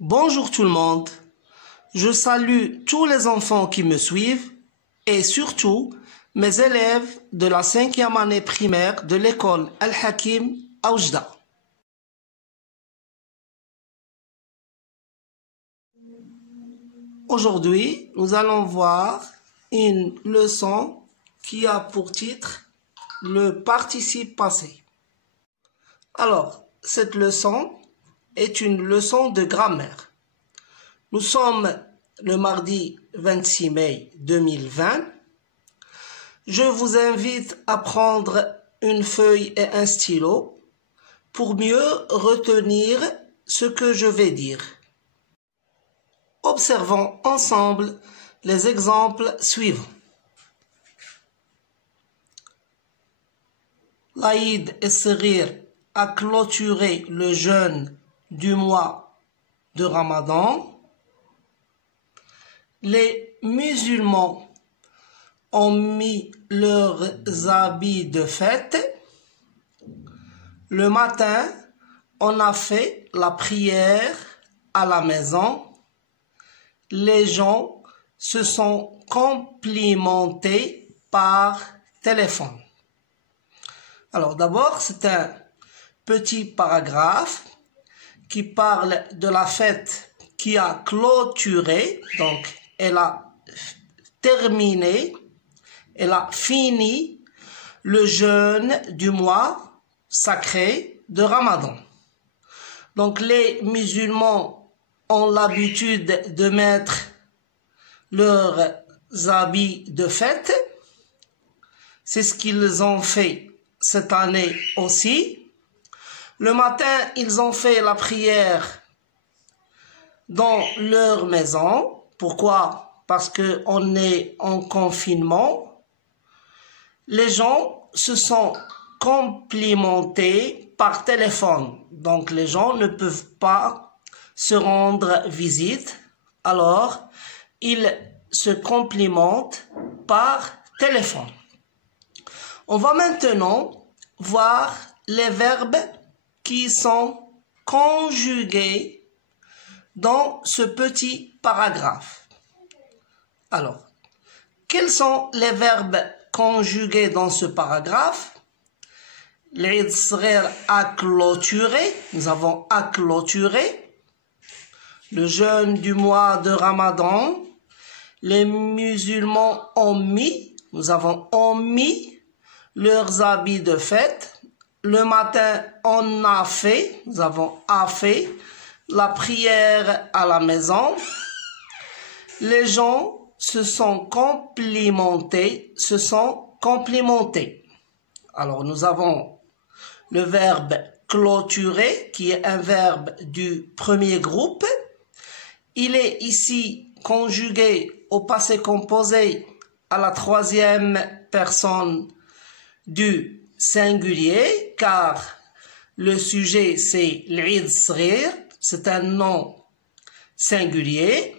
Bonjour tout le monde, je salue tous les enfants qui me suivent et surtout mes élèves de la 5e année primaire de l'école Al-Hakim à Oujda. Aujourd'hui, nous allons voir une leçon qui a pour titre le participe passé. Alors, cette leçon est une leçon de grammaire. Nous sommes le mardi 26 mai 2020. Je vous invite à prendre une feuille et un stylo pour mieux retenir ce que je vais dire. Observons ensemble les exemples suivants. L'Aïd Es-Saghir a clôturé le jeûne du mois de Ramadan. Les musulmans ont mis leurs habits de fête. Le matin, on a fait la prière à la maison. Les gens se sont complimentés par téléphone. Alors d'abord, c'est un petit paragraphe qui parle de la fête qui a clôturé, donc elle a terminé, elle a fini le jeûne du mois sacré de Ramadan. Donc les musulmans ont l'habitude de mettre leurs habits de fête. C'est ce qu'ils ont fait cette année aussi. Le matin, ils ont fait la prière dans leur maison. Pourquoi? Parce qu'on est en confinement. Les gens se sont complimentés par téléphone. Donc les gens ne peuvent pas se rendre visite, alors ils se complimentent par téléphone. On va maintenant voir les verbes qui sont conjugués dans ce petit paragraphe. Alors, quels sont les verbes conjugués dans ce paragraphe? L'Aïd Es-Saghir a clôturé, nous avons a clôturé. Le jeûne du mois de Ramadan, les musulmans ont mis, nous avons ont mis leurs habits de fête. Le matin, on a fait, nous avons a fait la prière à la maison. Les gens se sont complimentés, Alors nous avons le verbe clôturer qui est un verbe du premier groupe. Il est ici conjugué au passé composé à la 3e personne du singulier, car le sujet c'est l'Aïd Es-Saghir, c'est un nom singulier.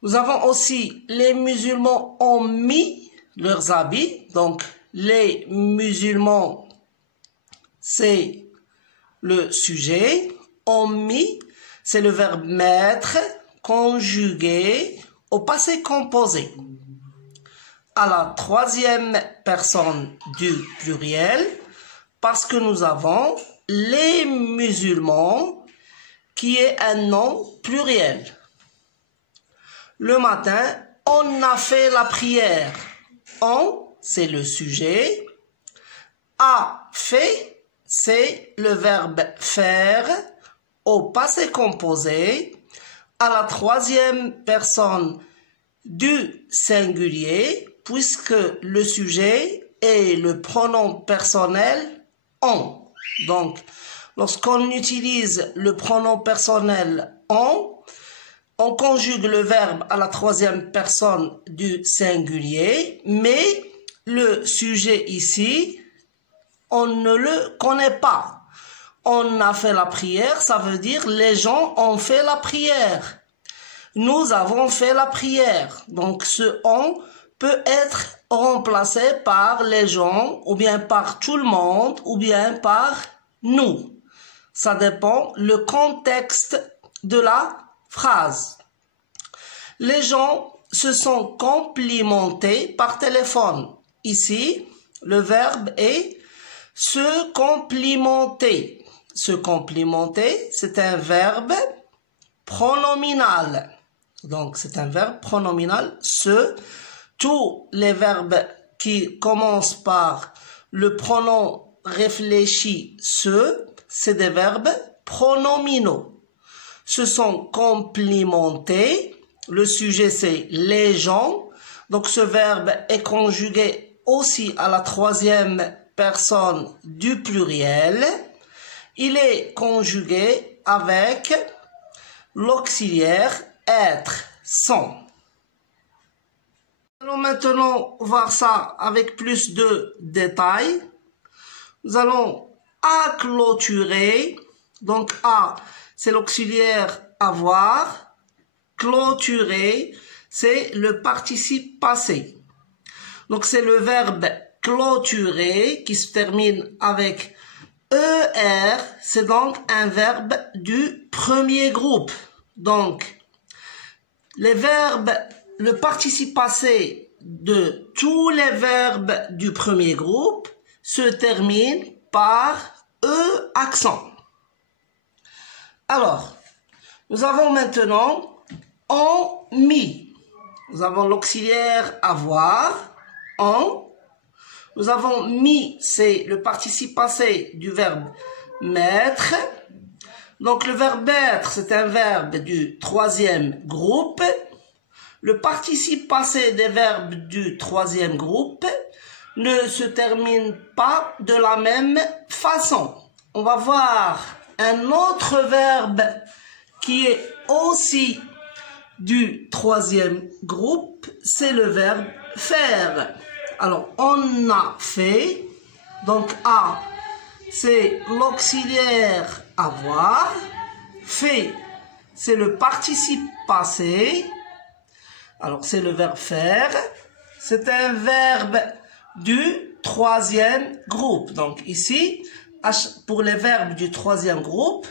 Nous avons aussi les musulmans ont mis leurs habits, donc les musulmans c'est le sujet, ont mis c'est le verbe mettre conjugué au passé composé à la 3e personne du pluriel parce que nous avons les musulmans qui est un nom pluriel. Le matin, on a fait la prière. On, c'est le sujet. A fait, c'est le verbe faire au passé composé à la 3e personne du singulier puisque le sujet est le pronom personnel on. Donc, lorsqu'on utilise le pronom personnel on conjugue le verbe à la 3e personne du singulier, mais le sujet ici, on ne le connaît pas. On a fait la prière, ça veut dire les gens ont fait la prière. Nous avons fait la prière. Donc ce on peut être remplacé par les gens, ou bien par tout le monde, ou bien par nous. Ça dépend le contexte de la phrase. Les gens se sont complimentés par téléphone. Ici, le verbe est se complimenter. Se complimenter, c'est un verbe pronominal. Donc, c'est un verbe pronominal. Se, tous les verbes qui commencent par le pronom réfléchi se, c'est des verbes pronominaux. Se sont complimentés. Le sujet, c'est les gens. Donc, ce verbe est conjugué aussi à la troisième personne du pluriel. Il est conjugué avec l'auxiliaire être, sont. Nous allons maintenant voir ça avec plus de détails. Nous allons clôturer. Donc, c'est l'auxiliaire avoir. Clôturer, c'est le participe passé. Donc, c'est le verbe clôturer qui se termine avec ER. C'est donc un verbe du premier groupe. Donc, les verbes, le participe passé de tous les verbes du premier groupe se termine par E accent. Alors, nous avons maintenant en mis. Nous avons l'auxiliaire avoir, en. Nous avons mis, c'est le participe passé du verbe mettre. Donc le verbe être, c'est un verbe du troisième groupe. Le participe passé des verbes du troisième groupe ne se termine pas de la même façon. On va voir un autre verbe qui est aussi du troisième groupe, c'est le verbe faire. Alors, on a fait, donc a, c'est l'auxiliaire avoir, fait, c'est le participe passé, alors c'est le verbe faire, c'est un verbe du troisième groupe. Donc ici, pour les verbes du troisième groupe,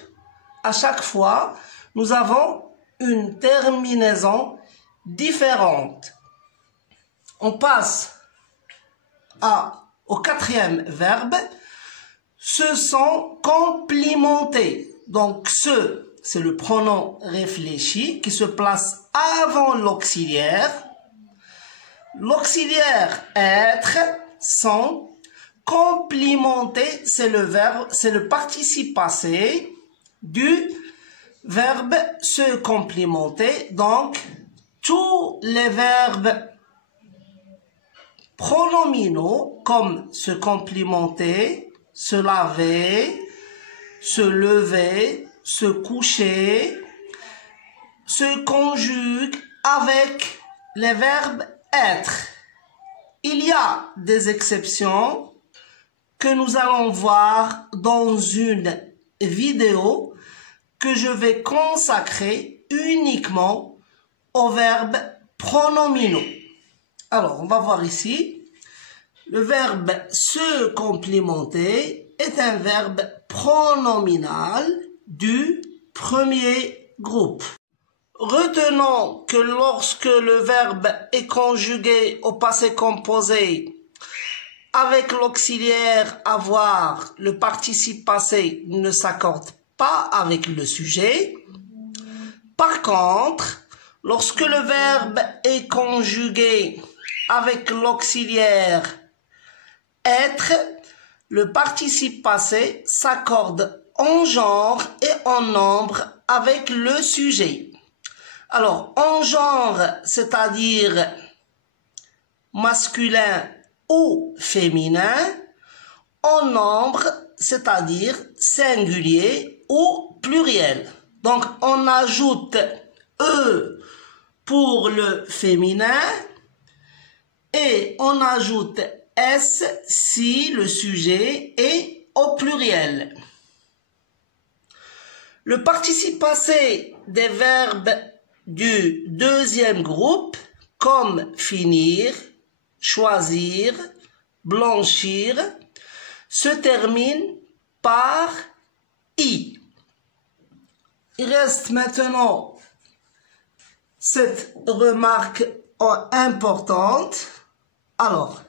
à chaque fois, nous avons une terminaison différente. On passe au quatrième verbe, se sont complimentés. Donc ce, c'est le pronom réfléchi qui se place avant l'auxiliaire. L'auxiliaire être, sont, complimenter, c'est le verbe, c'est le participe passé du verbe se complimenter. Donc tous les verbes pronominaux comme se complimenter, se laver, se lever, se coucher, se conjuguent avec les verbes être. Il y a des exceptions que nous allons voir dans une vidéo que je vais consacrer uniquement aux verbes pronominaux. Alors, on va voir ici. Le verbe se complimenter est un verbe pronominal du premier groupe. Retenons que lorsque le verbe est conjugué au passé composé avec l'auxiliaire avoir, le participe passé ne s'accorde pas avec le sujet. Par contre, lorsque le verbe est conjugué avec l'auxiliaire être, le participe passé s'accorde en genre et en nombre avec le sujet. Alors, en genre, c'est-à-dire masculin ou féminin, en nombre, c'est-à-dire singulier ou pluriel. Donc, on ajoute E pour le féminin et on ajoute S si le sujet est au pluriel. Le participe passé des verbes du deuxième groupe, comme finir, choisir, blanchir, se termine par I. Il reste maintenant cette remarque importante. Alors,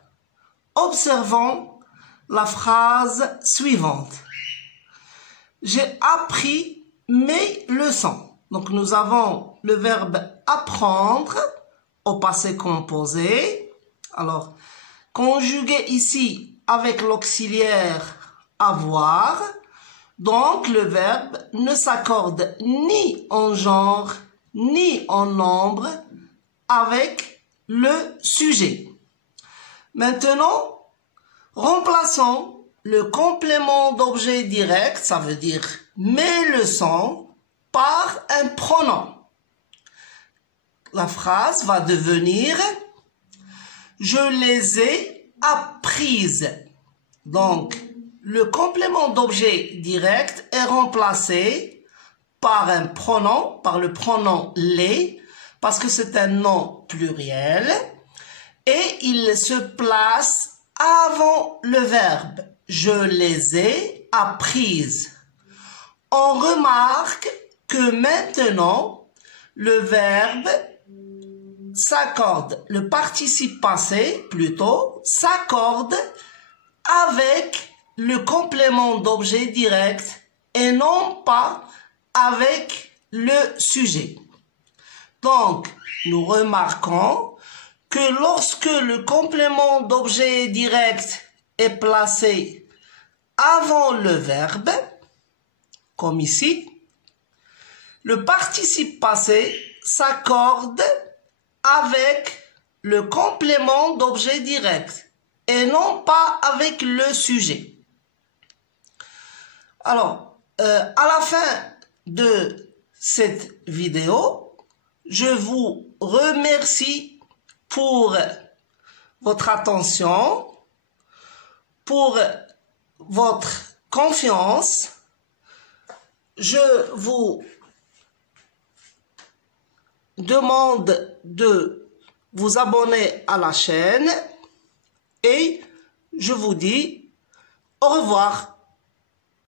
observons la phrase suivante. J'ai appris mes leçons. Donc, nous avons le verbe apprendre au passé composé. Alors, conjugué ici avec l'auxiliaire avoir. Donc, le verbe ne s'accorde ni en genre, ni en nombre avec le sujet. Maintenant, remplaçons le complément d'objet direct, ça veut dire mes leçons, par un pronom. La phrase va devenir je les ai apprises. Donc, le complément d'objet direct est remplacé par un pronom, par le pronom les, parce que c'est un nom pluriel, et il se place avant le verbe. Je les ai apprises. On remarque que maintenant, le verbe s'accorde, le participe passé plutôt, s'accorde avec le complément d'objet direct et non pas avec le sujet. Donc, nous remarquons que lorsque le complément d'objet direct est placé avant le verbe, comme ici, le participe passé s'accorde avec le complément d'objet direct et non pas avec le sujet. Alors, à la fin de cette vidéo, je vous remercie pour votre attention, pour votre confiance. Je vous demande de vous abonner à la chaîne et je vous dis au revoir.